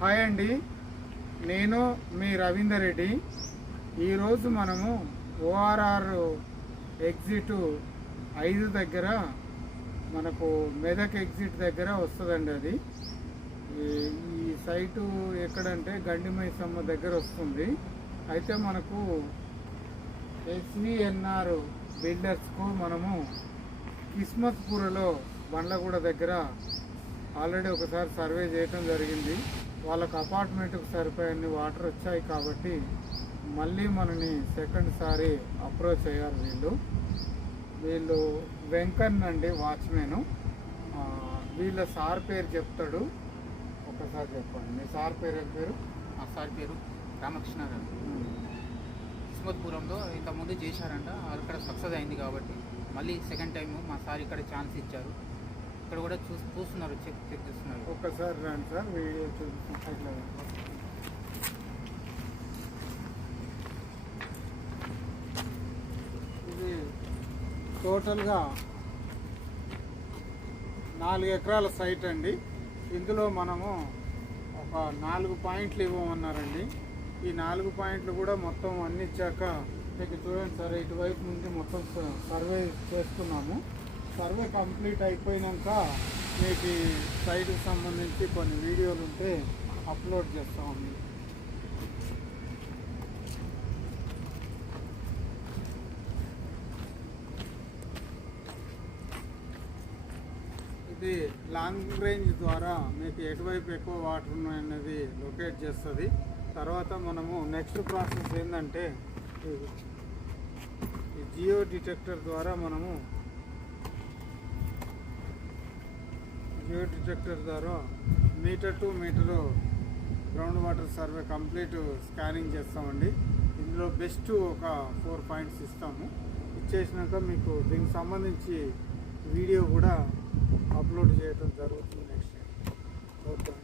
Hi అండి, నేను మీ రవీందర్ రెడ్డి. ఈరోజు మనము ఓఆర్ఆర్ ఎగ్జిట్ 5 దగ్గర మనకు మెదక్ ఎగ్జిట్ దగ్గర వస్తుందండి. అది ఈ సైటు ఎక్కడంటే గండిమైసమ్మ దగ్గర వస్తుంది. అయితే మనకు ఎస్విఎన్ఆర్ బిల్డర్స్కు మనము కిస్మత్పూర్లో బండ్లగూడ దగ్గర ఆల్రెడీ ఒకసారి సర్వే చేయటం జరిగింది. వాళ్ళకు అపార్ట్మెంట్కు సరిపోయే వాటర్ వచ్చాయి కాబట్టి మళ్ళీ మనని సెకండ్ సారి అప్రోచ్ అయ్యారు. వీళ్ళు వెంకన్న అండి, వాచ్మెను. వీళ్ళ సార్ పేరు చెప్తాడు, ఒకసారి చెప్పండి. మీ సార్ పేరు ఏం పేరు? మా సార్ పేరు రామకృష్ణ గారు. కిస్మత్పురంలో ఇంతకుముందు చేశారంట, అక్కడ సక్సెస్ అయింది కాబట్టి మళ్ళీ సెకండ్ టైం మా సార్ ఇక్కడ ఛాన్స్ ఇచ్చారు. ఇక్కడ కూడా చూస్తున్నారు, చెక్ చేస్తున్నారు. ఒక్కసారి రండి సార్, వీడియో చూపిస్తున్నా. ఇది టోటల్గా 4 ఎకరాల సైట్ అండి. ఇందులో మనము ఒక 4 పాయింట్లు ఇవ్వమన్నారండి. ఈ 4 పాయింట్లు కూడా మొత్తం అన్ని ఇచ్చాక మీకు చూడండి సార్, ఇటువైపు నుంచి మొత్తం సర్వే చేస్తున్నాము. సర్వే కంప్లీట్ అయిపోయినాక మీకు ఈ సైట్కి సంబంధించి కొన్ని వీడియోలు ఉంటే అప్లోడ్ చేస్తామండి. ఇది లాంగ్ రేంజ్ ద్వారా మీకు ఎటువైపు ఎక్కువ వాటర్ ఉన్నాయన్నది లొకేట్ చేస్తుంది. తర్వాత మనము నెక్స్ట్ ప్రాసెస్ ఏంటంటే ఈ జియో డిటెక్టర్ ద్వారా meter to meter ground water survey complete scanning చేస్తామండి. ఇందులో బెస్ట్ ఒక 4 పాయింట్స్ ఇస్తాము. ఇచ్చేసినాక మీకు దీనికి సంబంధించి వీడియో కూడా అప్లోడ్ చేయడం జరుగుతుంది నెక్స్ట్. ఓకే.